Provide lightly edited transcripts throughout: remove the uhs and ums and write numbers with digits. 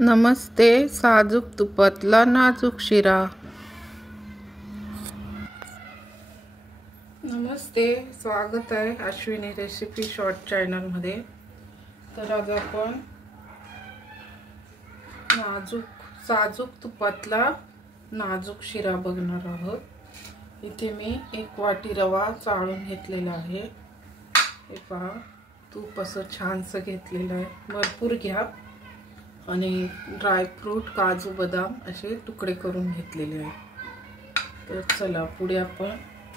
नमस्ते. साजूक तुपातला नाजूक शिरा. नमस्ते, स्वागत आहे अश्विनी रेसिपी शॉर्ट चॅनल मध्ये. तर आज आपण साजूक तुपातला नाजूक शिरा बघणार आहोत. इथे मी 1 वाटी रवा चाळून घेतलेला आहे. हे पहा, तूप असं छानसं घेतलेलं आहे. भरपूर घ्या. आणि ड्रायफ्रूट, काजू, बदाम असे तुकडे करून घेतलेले आहेत. तर चला पुढे आपण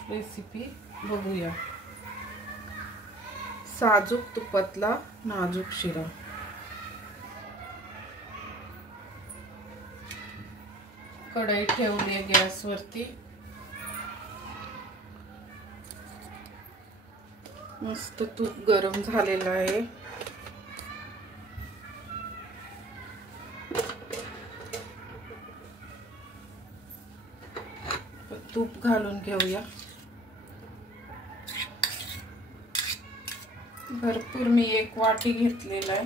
रेसिपी बघूया. साजूक तुपातला नाजूक शिरा. कढई ठेवली आहे गॅसवरती. मस्त तूप गरम झालेलं आहे. तूप घालून घेऊया. भरपूर मी 1 वाटी घेतलेला आहे.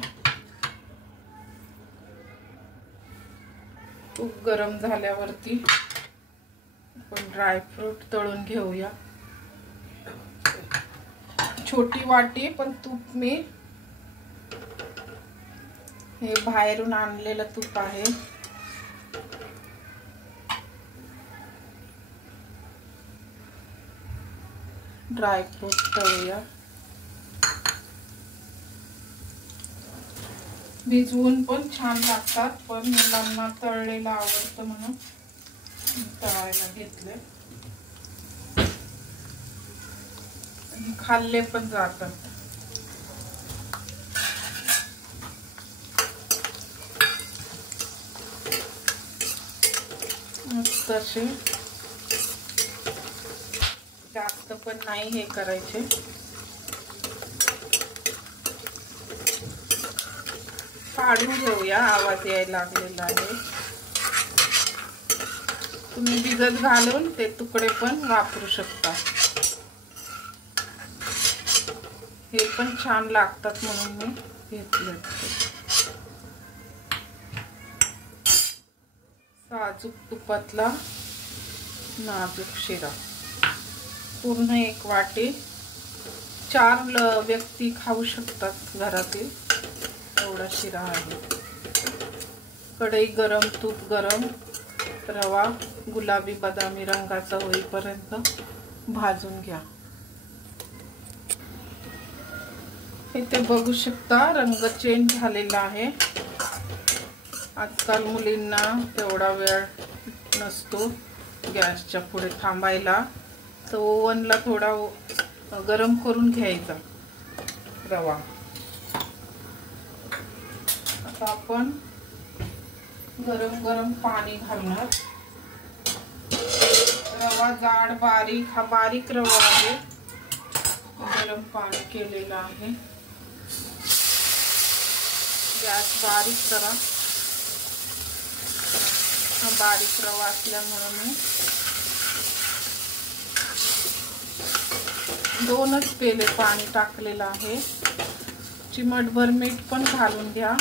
तूप गरम झाल्यावरती आपण ड्रायफ्रूट तळून घेऊया. छोटी वाटी पण तूप मी हे बाहेरून आणलेलं तूप आहे. ड्रायफ्रूट तळूया. भिजवून पण छान लागतात, पण मुलांना तळलेलं आवडतं म्हणून तळायला घेतले. खाल्ले पण जातात. मस्त असे, जास्त पण नाही हे करायचे. काढून घेऊया. आवाज यायला लागलेला आहे. तुम्ही भिजत घालून ते तुकडे पण वापरू शकता. हे पण छान लागतात म्हणून मी घेतले. साजूक तुपातला नाजूक शिरा. पूर्ण 1 वाटी. 4 व्यक्ती खाऊ शकतात घरातील, एवढा शिरा आहे. कढई गरम, तूप गरम. रवा गुलाबी बदामी रंगाचा होईपर्यंत भाजून घ्या. इथे बघू शकता रंग चेंज झालेला आहे. आजकाल मुलींना तेवढा वेळ नसतो गॅसच्या पुढे थांबायला. तर ओव्हनला थोडा गरम करून घ्यायचा रवा. आता आपण गरम गरम पाणी घालणार. रवा जाड बारीक, हा बारीक रवा आहे. गरम पाणी केलेलं आहे. गॅस बारीक करा. हा बारीक रवा असल्यामुळे मी 2च पेले पाणी टाकलेलं आहे. चिमटभर मीठ पण घालून घ्या.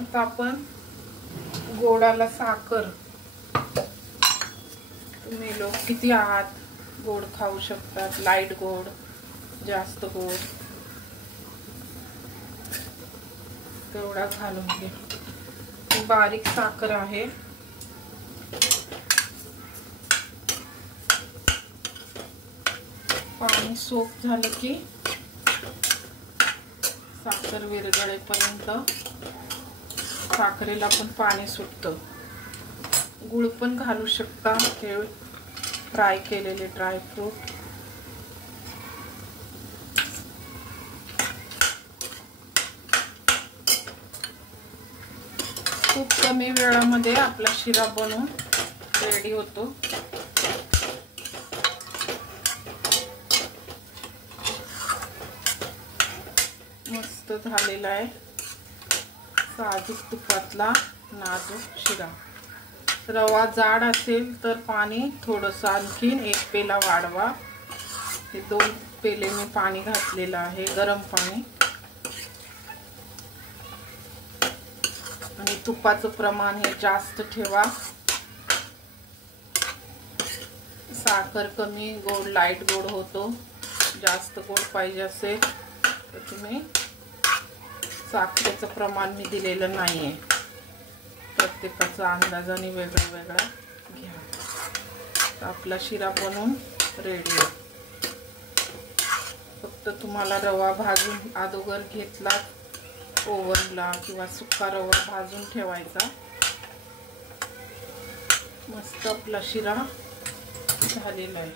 आता आपण गोडाला साखर, तुम्ही लोक किती आहात, गोड खाऊ शकतात, लाईट गोड, जास्त गोड, तेवढा घालून घ्या. बारीक साखर आहे. पाणी सोक झालं की साखर विरघळेपर्यंत, साखरेला पण पाणी सुटतं. गुळ पण घालू शकता. हे फ्राय केलेले ड्रायफ्रूट. खूप कमी वेळामध्ये आपला शिरा बनवून रेडी होतो. मस्त झालेला आहे साजूक तुपातला नाजूक शिरा. रवा जाड असेल तर पाणी थोडंसं आणखीन 1 पेला वाढवा. हे 2 पेले मी पाणी घातलेलं आहे, गरम पाणी. आणि तुपाचं प्रमाण हे जास्त ठेवा. साखर कमी, गोड लाईट गोड होतो. जास्त गोड पाहिजे असेल तर तुम्ही साखरेचं प्रमाण मी दिलेलं नाही आहे. प्रत्येकाचा अंदाजाने वेगळा वेगळा घ्या. तर आपला शिरा बनवून रेडी आहे. फक्त तुम्हाला रवा भाजून अगोदर घेतला ओव्हनला किंवा सुका रवा भाजून ठेवायचा. मस्त आपला शिरा झालेला आहे.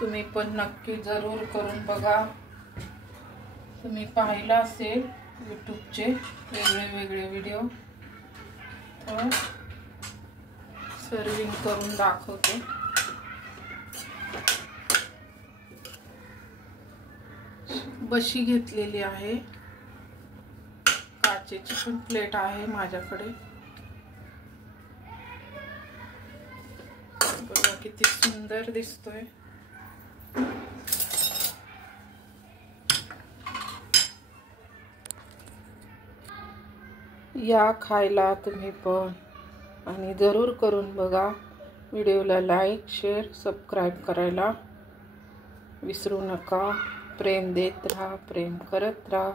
तुम्ही पण नक्की जरूर करून बघा. तुम्ही पाहिला असेल यूट्यूबचे वेगळे वेगळे व्हिडिओ, तर सर्विंग करून दाखवते. बशी घेतलेली आहे, काचेची पण प्लेट आहे माझ्याकडे. बघा किती सुंदर दिसतोय. या खायला तुम्ही पण, आणि जरूर करून बघा. व्हिडिओला लाईक, शेअर, सबस्क्राईब करायला विसरू नका. प्रेम देत राहा, प्रेम करत राहा.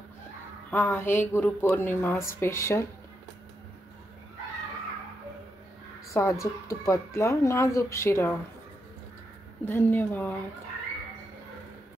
हा आहे गुरुपौर्णिमा स्पेशल साजूक तुपातला नाजूक शिरा. धन्यवाद.